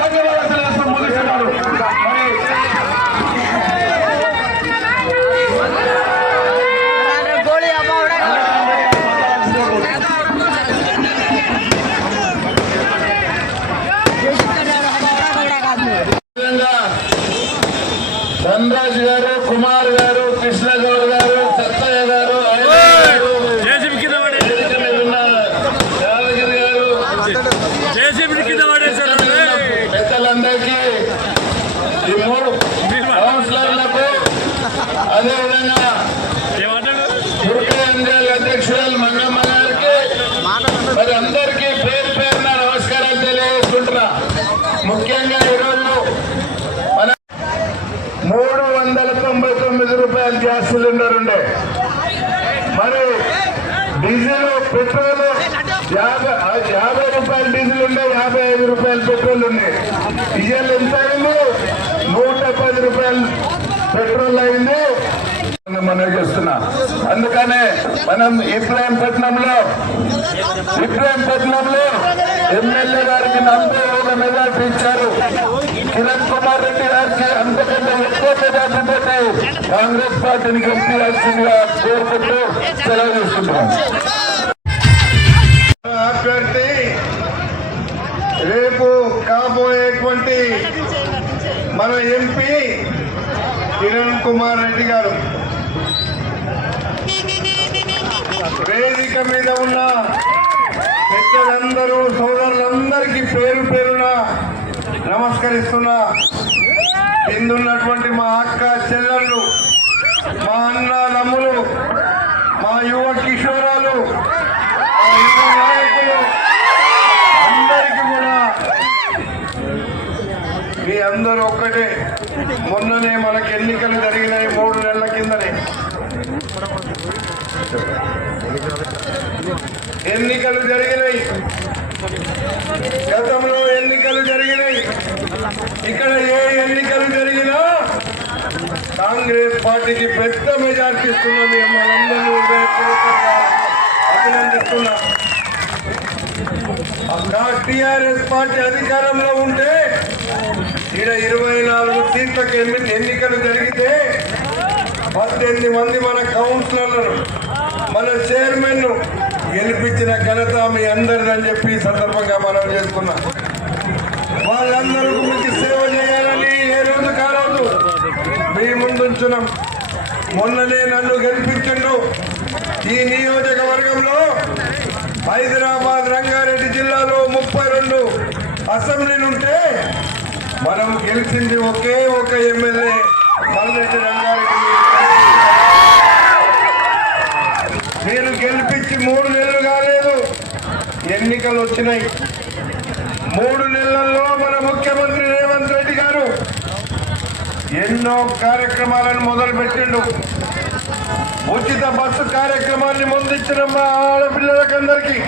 ధన్యవాదాలు తెలుస్తూ ముగిస్తున్నారు. ధనరాజ్ గారు, కుమార్ గారు, కృష్ణగౌడ్ గారు, సత్తయ్య గారు, యాదగిరి గారు, పెద్దలందరికీ, ఈ 3 కౌన్సిలర్లకు, అదేవిధంగా అధ్యక్షురాలు మంగమ్మ గారికి, మరి అందరికీ పేరు పేరున నమస్కారాలు తెలియజేసుకుంటున్నా. ముఖ్యంగా ఈరోజు మన 399 రూపాయలు గ్యాస్ సిలిండర్ ఉండే, మరి డీజిల్ పెట్రోల్ 50 రూపాయలు డీజిల్ ఉండే, 55 రూపాయలు పెట్రోల్ ఉండే. డీజిల్ ఎంత అయింది? 110 రూపాయలు పెట్రోల్ అయింది. మనం చేస్తున్నా. అందుకనే మనం ఇబ్రాహీంపట్నంలో ఎమ్మెల్యే గారికి 40,000 మెజార్టీ ఇచ్చారు. కిరణ్ కుమార్ రెడ్డి గారికి అంతకంటే ఎక్కువ మెజార్టీ పెట్టి కాంగ్రెస్ పార్టీని గెలిపించాల్సిందిగా కోరుకుంటూ సెలవు తీసుకుంటున్నాం. అభ్యర్థి రేపు కాబోయేటువంటి మన ఎంపీ కిరణ్ కుమార్ రెడ్డి గారు. వేదిక మీద ఉన్న పెద్దలందరూ, సోదరులందరికీ పేరు పేరున నమస్కరిస్తున్నా. కిందున్నటువంటి మా అక్క చెల్లెళ్ళు, మా అన్న తమ్ములు, మా యువ కిషోరాలు, మా యువ నాయకులు అందరికీ కూడా మీ అందరూ ఒక్కటే. మొన్ననే మనకు ఎన్నికలు జరిగినాయి, 3 నెలల కిందనే ఎన్నికలు జరిగినాయి. గతంలో ఎన్నికలు జరిగినాయి. ఇక్కడ ఏ ఎన్నికలు జరిగినా కాంగ్రెస్ పార్టీకి పెద్ద మెజార్టీ ఇస్తున్నాం. మనందరూ అభినందిస్తున్నా. టీఆర్ఎస్ పార్టీ అధికారంలో ఉంటే ఇక్కడ 24 సీట్లకు ఎన్నికలు జరిగితే 18 మంది మన కౌన్సిలర్లను, మన చైర్మన్ గెలిపించిన ఘనత మీ అందరిదని చెప్పి ఈ సందర్భంగా మనం చేసుకున్నాం. వాళ్ళందరూ మీకు సేవ చేయాలని ఏ రోజు కారోజు మీ ముందుంచున్నాం. మొన్ననే నన్ను గెలిపించండు. ఈ నియోజకవర్గంలో హైదరాబాద్ రంగారెడ్డి జిల్లాలో 32 అసెంబ్లీలుంటే మనం గెలిచింది ఒకే ఒక ఎమ్మెల్యే మల్లెడ్డి రంగారెడ్డి. మీరు గెలిపించి 3 నెలలు కాలేదు, ఎన్నికలు వచ్చినాయి. 3 నెలల్లో మన ముఖ్యమంత్రి రేవంత్ రెడ్డి గారు ఎన్నో కార్యక్రమాలను మొదలుపెట్టిండు. ఉచిత బస్సు కార్యక్రమాన్ని ముందించిన మా ఆడపిల్లలకందరికీ,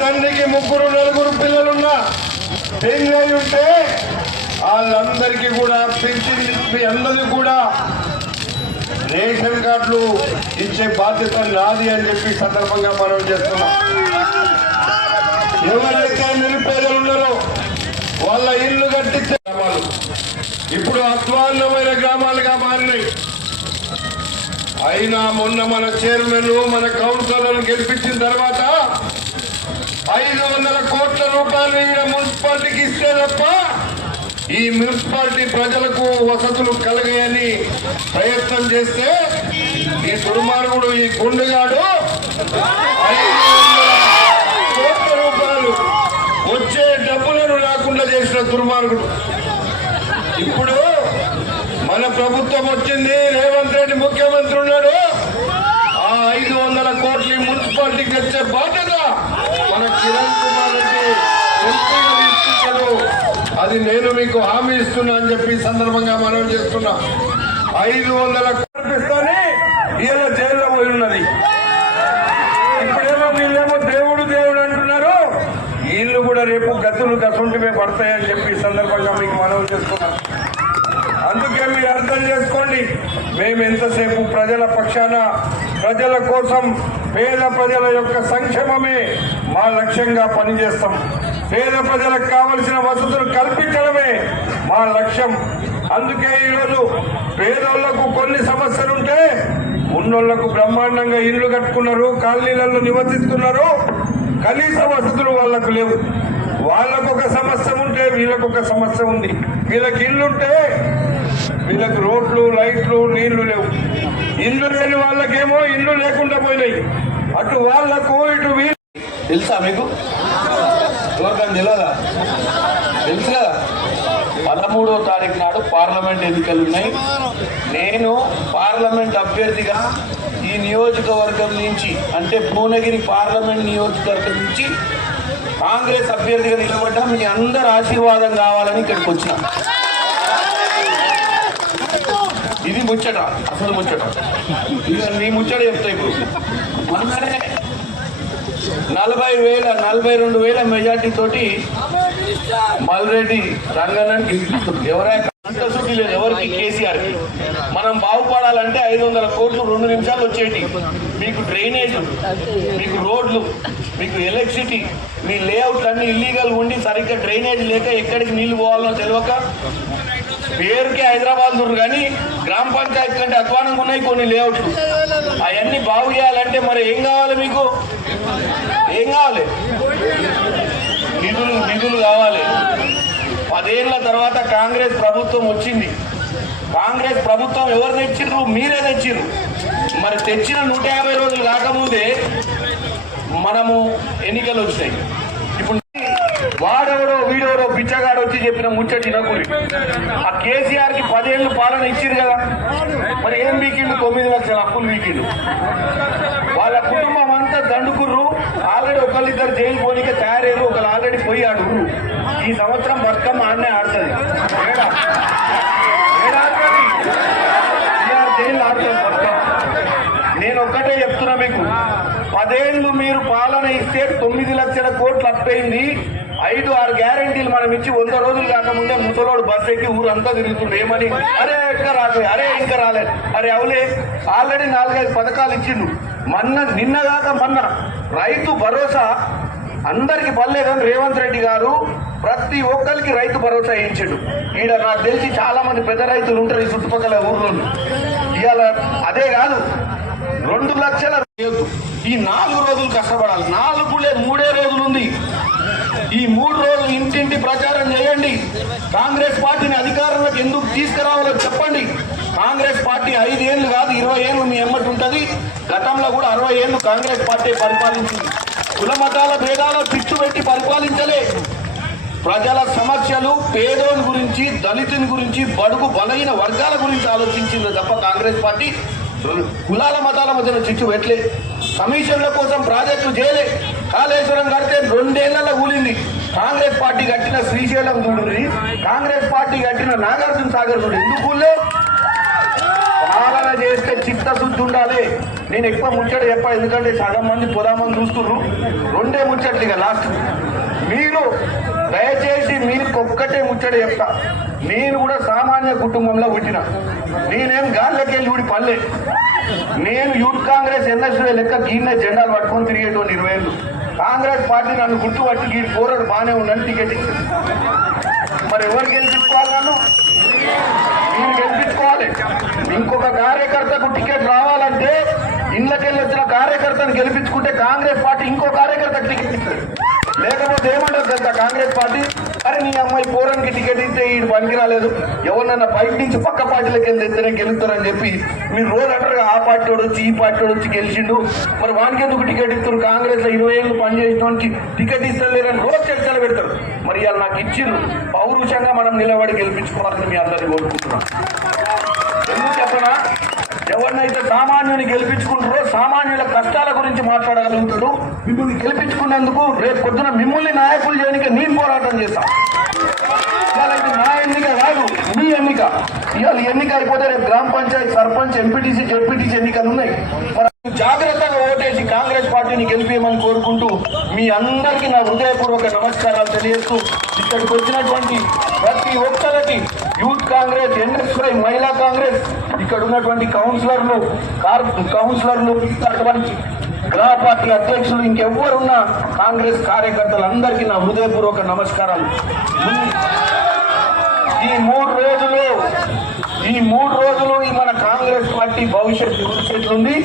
తండ్రికి 3, 4 పిల్లలున్నా పెళ్లి ఉంటే వాళ్ళందరికీ కూడా పెంచి అందరికీ కూడా రేషన్ కార్డులు ఇచ్చే బాధ్యత నాది అని చెప్పి సందర్భంగా మనం చేస్తున్నాం. ఎవరైతే నిరుపేదలు ఉన్నారో వాళ్ళ ఇల్లు కట్టించే గ్రామాలు ఇప్పుడు అధ్వాన్నమైన గ్రామాలుగా మారినాయి. అయినా మొన్న మన చైర్మన్, మన కౌన్సిలర్లను గెలిపించిన తర్వాత 500 కోట్ల రూపాయలు ఈయన మున్సిపాలిటీకి ఇస్తే తప్ప ఈ మున్సిపాలిటీ ప్రజలకు వసతులు కలగాయని ప్రయత్నం చేస్తే ఈ దుర్మార్గుడు, ఈ గుండెగాడు 500 కోట్ల రూపాయలు వచ్చే డబ్బులను రాకుండా చేసిన దుర్మార్గుడు. ఇప్పుడు మన ప్రభుత్వం వచ్చింది, రేవంత్ రెడ్డి ముఖ్యమంత్రి ఉన్నాడు. ఆ 500 కోట్ల మున్సిపాలిటీకి వచ్చే బాధ్యత మన కిరణ్ కుమార్ రెడ్డి ఎంపీగా తీసుకుంటాడు. అది నేను మీకు హామీ ఇస్తున్నా అని చెప్పి సందర్భంగా మనం చేస్తున్నా. 500 కోట్లని వీళ్ళ జైల్లో పోయి ఉన్నది. ఇప్పుడేమో వీళ్ళేమో దేవుడు దేవుడు అంటున్నారు. వీళ్ళు కూడా రేపు గతులు గతుంటివే పడతాయని చెప్పి సందర్భంగా మీకు మనవి చేస్తున్నాం. అందుకే మీరు అర్థం చేసుకోండి, మేము ఎంతసేపు ప్రజల పక్షాన, ప్రజల కోసం పేద ప్రజల యొక్క సంక్షేమమే మా లక్ష్యంగా పనిచేస్తాం. పేద ప్రజలకు కావలసిన వసతులు కల్పించడమే మా లక్ష్యం. అందుకే ఈరోజు పేదోళ్లకు కొన్ని సమస్యలుంటే ఉన్నోళ్లకు బ్రహ్మాండంగా ఇల్లు కట్టుకున్నారు, కాలనీలలో నివసిస్తున్నారు. కనీస వసతులు వాళ్లకు లేవు. వాళ్ళకు ఒక సమస్య ఉంటే వీళ్ళకు ఒక సమస్య ఉంది. వీళ్ళకి ఇల్లుంటే వీళ్ళకు రోడ్లు, లైట్లు, నీళ్లు లేవు. ఇల్లు లేని వాళ్ళకేమో ఇల్లు లేకుండా పోయినాయి. అటు వాళ్లకు ఇటు వీళ్ళు. తెలుసా మీకు? ఎవరికైనా తెలియదా? తెలుసు కదా. 13వ తారీఖు నాడు పార్లమెంట్ ఎన్నికలు ఉన్నాయి. నేను పార్లమెంట్ అభ్యర్థిగా ఈ నియోజకవర్గం నుంచి, అంటే భువనగిరి పార్లమెంట్ నియోజకవర్గం నుంచి కాంగ్రెస్ అభ్యర్థిగా నిలబడ్డా. మీ అందరు ఆశీర్వాదం కావాలని ఇక్కడికి వచ్చిన. ఇది ముచ్చట, అసలు ముచ్చట. నీ ముచ్చట చెప్తా. ఇప్పుడు మొన్ననే 42,000 మెజార్టీ తోటి మల్రెడ్డి రంగనాథ్ ఎవరైనా అంటసుడి లేదు ఎవరికి, కేసీఆర్ కి. మనం బాగుపడాలంటే 500 కోట్లు 2 నిమిషాలు వచ్చేటి. మీకు డ్రైనేజ్, మీకు రోడ్లు, మీకు ఎలక్ట్రిసిటీ, మీ లేఅవుట్లు అన్ని ఇల్లీగల్ ఉండి సరిగ్గా డ్రైనేజ్ లేక ఎక్కడికి నీళ్లు పోవాలో తెలియక పేరుకి హైదరాబాద్ ఉన్నారు, కానీ గ్రామ పంచాయతీ కంటే అధ్వానంగా ఉన్నాయి కొన్ని లేఅవుట్లు. అవన్నీ బాగు చేయాలంటే మరి ఏం కావాలి? మీకు ఏం కావాలి? నిధులు కావాలి. 10 ఏళ్ల తర్వాత కాంగ్రెస్ ప్రభుత్వం వచ్చింది. కాంగ్రెస్ ప్రభుత్వం ఎవరు తెచ్చిర్రు? మీరే తెచ్చిర్రు. మరి తెచ్చిన 150 రోజులు కాకముందే మనము ఎన్నికలు వచ్చినాయి. ఇప్పుడు వాడెవడో వీడెవడో బిచ్చగాడు వచ్చి చెప్పిన ముచ్చటి నకురి. ఆ కేసీఆర్ కి 10 ఏళ్ళు పాలన ఇచ్చిరు కదా, మరి ఏం వీకిండు? 9 లక్షల అప్పులు వీకిండు. వాళ్ళ కుటుంబం అంతా దండుకుర్రు. ఆల్రెడీ ఒకళ్ళిద్దరు జైలు పోనీకే తయారయ్యారు, ఒకళ్ళు ఆల్రెడీ పోయాడు. ఈ సంవత్సరం బతుకమ్మ ఆడనే ఆడుతుంది. జైలు ఆడుతుంది బతుకమ్మ. నేను ఒక్కటే చెప్తున్నా మీకు, 10 ఏళ్ళు మీరు పాలన ఇస్తే 9 లక్షల కోట్లు అప్పయింది. 5-6 గ్యారంటీలు మనం ఇచ్చి 100 రోజులు కాకముందే ముసలోడు బస్ ఎక్కి ఊరంతా తిరుగుతుండే. ఏమని? అరే ఇంకా రాలే, అరే ఇంకా రాలేదు, అరే అవులే. ఆల్రెడీ 4-5 పథకాలు ఇచ్చిండు. నిన్నగాక మొన్న రైతు భరోసా అందరికి పర్లేదని రేవంత్ రెడ్డి గారు ప్రతి ఒక్కరికి రైతు భరోసా ఇచ్చాడు. ఈడ నాకు తెలిసి చాలా మంది పెద్ద రైతులు ఉంటారు ఈ చుట్టుపక్కల ఊర్లో. ఇవాళ అదే కాదు, 2 లక్షల ఈ 4 రోజులు కష్టపడాలి. 3 రోజులు ఉంది. ఈ 3 రోజులు ఇంటింటి ప్రచారం చేయండి. కాంగ్రెస్ పార్టీని అధికారంలోకి ఎందుకు తీసుకురావాలో చెప్పండి. కాంగ్రెస్ పార్టీ 5 ఏళ్ళు కాదు 20 ఏళ్ళు మీ ఎమ్మటి ఉంటుంది. గతంలో కూడా 60 ఏళ్ళు కాంగ్రెస్ పార్టీ పరిపాలించింది. కుల మతాల భేదాలు పిచ్చు పెట్టి పరిపాలించలే. ప్రజల సమస్యలు, పేదోని గురించి, దళితుని గురించి, బడుగు బలహీన వర్గాల గురించి ఆలోచించింది తప్ప కాంగ్రెస్ పార్టీ కులాల మతాల మధ్యన చిచ్చు పెట్టలే. కమిషన్ల కోసం ప్రాజెక్టులు చేయలే. కాళేశ్వరం కడితే 2 ఏళ్లలో కూలింది. కాంగ్రెస్ పార్టీ కట్టిన శ్రీశైలం చూడండి, కాంగ్రెస్ పార్టీ కట్టిన నాగార్జున సాగర్ చూడండి. ఎందుకు కూలే? పాలన చేస్తే చిత్తశుద్ధి ఉండాలి. నేను ఎక్కువ ముచ్చట చెప్పా, ఎందుకంటే సగం మంది పొదామని చూస్తున్నారు. 2 ముచ్చట్లు ఇక లాస్ట్. మీరు దయచేసి మీకు ఒక్కటే ముచ్చట చెప్తా. నేను కూడా సామాన్య కుటుంబంలో పుట్టిన. నేనేం గాల్లోకెళ్ళి ఊడి పల్లె. నేను యూత్ కాంగ్రెస్ ఎన్ఎస్ఏ లెక్క గీన్నే జెండాలు పట్టుకొని తిరిగేటోని 20 ఏళ్ళు. కాంగ్రెస్ పార్టీ నన్ను గుర్తుపట్టి గీడి పోరాడు బాగానే ఉందని టికెట్ ఇచ్చింది. మరి ఎవరు గెలిపించుకోవాలి? నన్ను మీరు గెలిపించుకోవాలి. ఇంకొక కార్యకర్తకు టికెట్ రావాలంటే ఇళ్ళకెళ్ళి వచ్చిన కార్యకర్తను గెలిపించుకుంటే కాంగ్రెస్ పార్టీ ఇంకో కార్యకర్తకు టికెట్ ఇస్తుంది. లేకపోతే ఏమంటారు కదా కాంగ్రెస్ పార్టీ, అరే నీ అమ్మాయి పోరానికి టికెట్ ఇస్తే ఈడు పనికి రాలేదు, ఎవరినన్నా బయట నుంచి పక్క పార్టీలకు వెళ్ళి ఎత్తేనే గెలుస్తారని చెప్పి మీరు రోజు అంటారు ఆ పార్టీ వచ్చి ఈ పార్టీ వచ్చి గెలిచిండు, మరి వానికి ఎందుకు టికెట్ ఇస్తారు? కాంగ్రెస్ లో 20 ఏళ్ళు పనిచేసిన టికెట్ ఇస్తలేరని రోజు చర్చలు పెడతారు. మరి వాళ్ళు నాకు ఇచ్చిండ్రు. పౌరుషంగా మనం నిలబడి గెలిపించుకోవాలని మీ అందరినీ కోరుకుంటున్నాం. ఎందుకు చెప్పనా? ఎవరినైతే సామాన్యుని గెలిపించుకుంటారో సామాన్యుల కష్టాల గురించి మాట్లాడగలుగుతాడు. మిమ్మల్ని గెలిపించుకున్నందుకు రేపు పొద్దున మిమ్మల్ని నాయకులు చేయడానికి నేను పోరాటం చేస్తాను. ఇవాళ ఇది నా ఎన్నిక కాదు, మీ ఎన్నిక. ఇవాళ ఎన్నిక అయిపోతే రేపు గ్రామ పంచాయతీ, సర్పంచ్, ఎంపీటీసీ, జెడ్పీటీసీ ఎన్నికలు ఉన్నాయి. మరి జాగ్రత్తగా ఓటేసి కాంగ్రెస్ పార్టీని గెలిపేయమని కోరుకుంటూ మీ అందరికీ నా హృదయపూర్వక నమస్కారాలు తెలియజేస్తూ ఇక్కడికి వచ్చినటువంటి ప్రతి ఒక్కరికి యూత్ కాంగ్రెస్, ఎన్ఎస్ఐ, మహిళా కాంగ్రెస్, ఇక్కడ ఉన్నటువంటి కౌన్సిలర్లు గ్రామ పార్టీ అధ్యక్షులు ఇంకెవ్వరున్నా కాంగ్రెస్ కార్యకర్తలందరికీ నా హృదయపూర్వక నమస్కారాలు. ఈ మూడు రోజులు ఈ మన కాంగ్రెస్ పార్టీ భవిష్యత్తు ఎవరి చేతులుంది?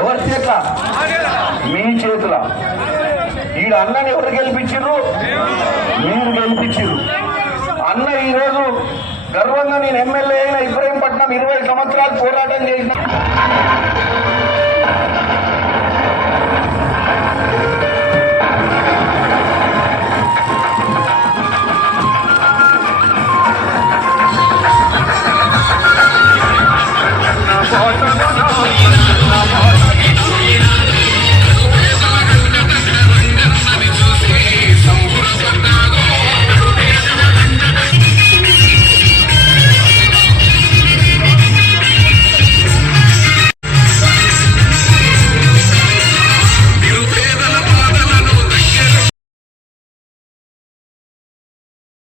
ఎవరి చేతుల? మీ చేతుల. ఈడ అన్నని ఎవరు గెలిపించారు? మీరు గెలిపించారు. అన్న ఈరోజు గర్వంగా నేను ఎమ్మెల్యే అయిన ఇబ్రహీంపట్నం 20 సంవత్సరాలు పోరాటం చేసిన